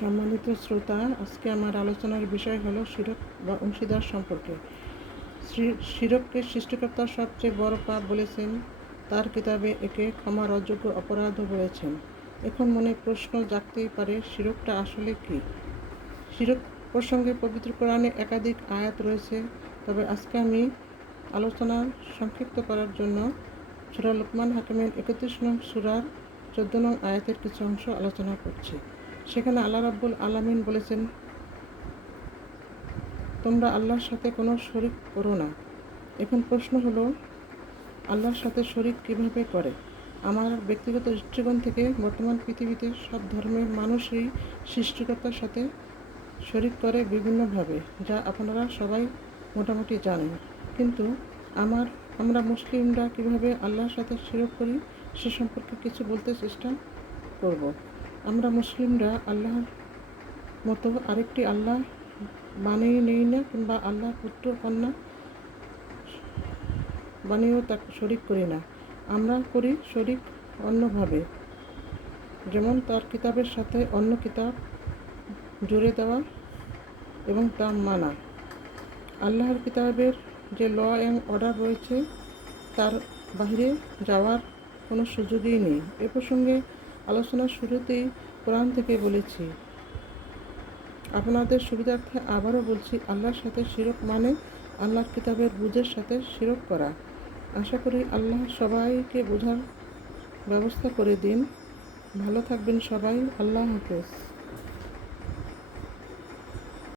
সম্মানিত শ্রোতা, আজকে আমার আলোচনার বিষয় হলো শিরক বা অংশীদার সম্পর্কে। শিরককে সৃষ্টিকর্তা সবচেয়ে বড় পাপ বলেছেন, তার কিতাবে একে ক্ষমার অযোগ্য অপরাধও বলেছেন। এখন মনে প্রশ্ন জাগতেই পারে, শিরকটা আসলে কি? শিরক প্রসঙ্গে পবিত্র কোরআনে একাধিক আয়াত রয়েছে, তবে আজকে আমি আলোচনা সংক্ষিপ্ত করার জন্য সূরা লুকমান হাকিমের 31 নং সূরার 14 নং আয়াতের কিছু অংশ আলোচনা করছি। সেখানে আল্লাহ রাব্বুল আলামিন বলেছেন, তোমরা আল্লাহর সাথে কোনো শরিক করো না। এখন প্রশ্ন হলো, আল্লাহর সাথে শরিক কিভাবে করে? আমার ব্যক্তিগত দৃষ্টিকোণ থেকে বর্তমান পৃথিবীতে সব ধর্মের মানুষই সৃষ্টিকর্তার সাথে শরিক করে বিভিন্নভাবে, যা আপনারা সবাই মোটামুটি জানেন। কিন্তু আমরা মুসলিমরা কিভাবে আল্লাহর সাথে শিরক করি সে সম্পর্কে কিছু বলতে চেষ্টা করব। আমরা মুসলিমরা আল্লাহর মতো আরেকটি আল্লাহ বানিয়ে নেই না, কিংবা আল্লাহর পুত্র কন্যা বানিয়েও তাকে শরিক করি না। আমরা করি শরিক অন্যভাবে, যেমন তার কিতাবের সাথে অন্য কিতাব জুড়ে দেওয়া এবং তা মানা। আল্লাহর কিতাবের যে ল অ্যান্ড অর্ডার রয়েছে তার বাইরে যাওয়ার কোনো সুযোগই নেই। এ প্রসঙ্গে আলোচনার শুরুতেই কোরআন থেকে বলেছি। আপনাদের সুবিধার্থে আবারও বলছি, আল্লাহর সাথে শিরক মানে আল্লাহর কিতাবের বুঝের সাথে শিরক করা। আশা করি আল্লাহ সবাইকে বোঝার ব্যবস্থা করে দিন। ভালো থাকবেন সবাই। আল্লাহ হাফেজ।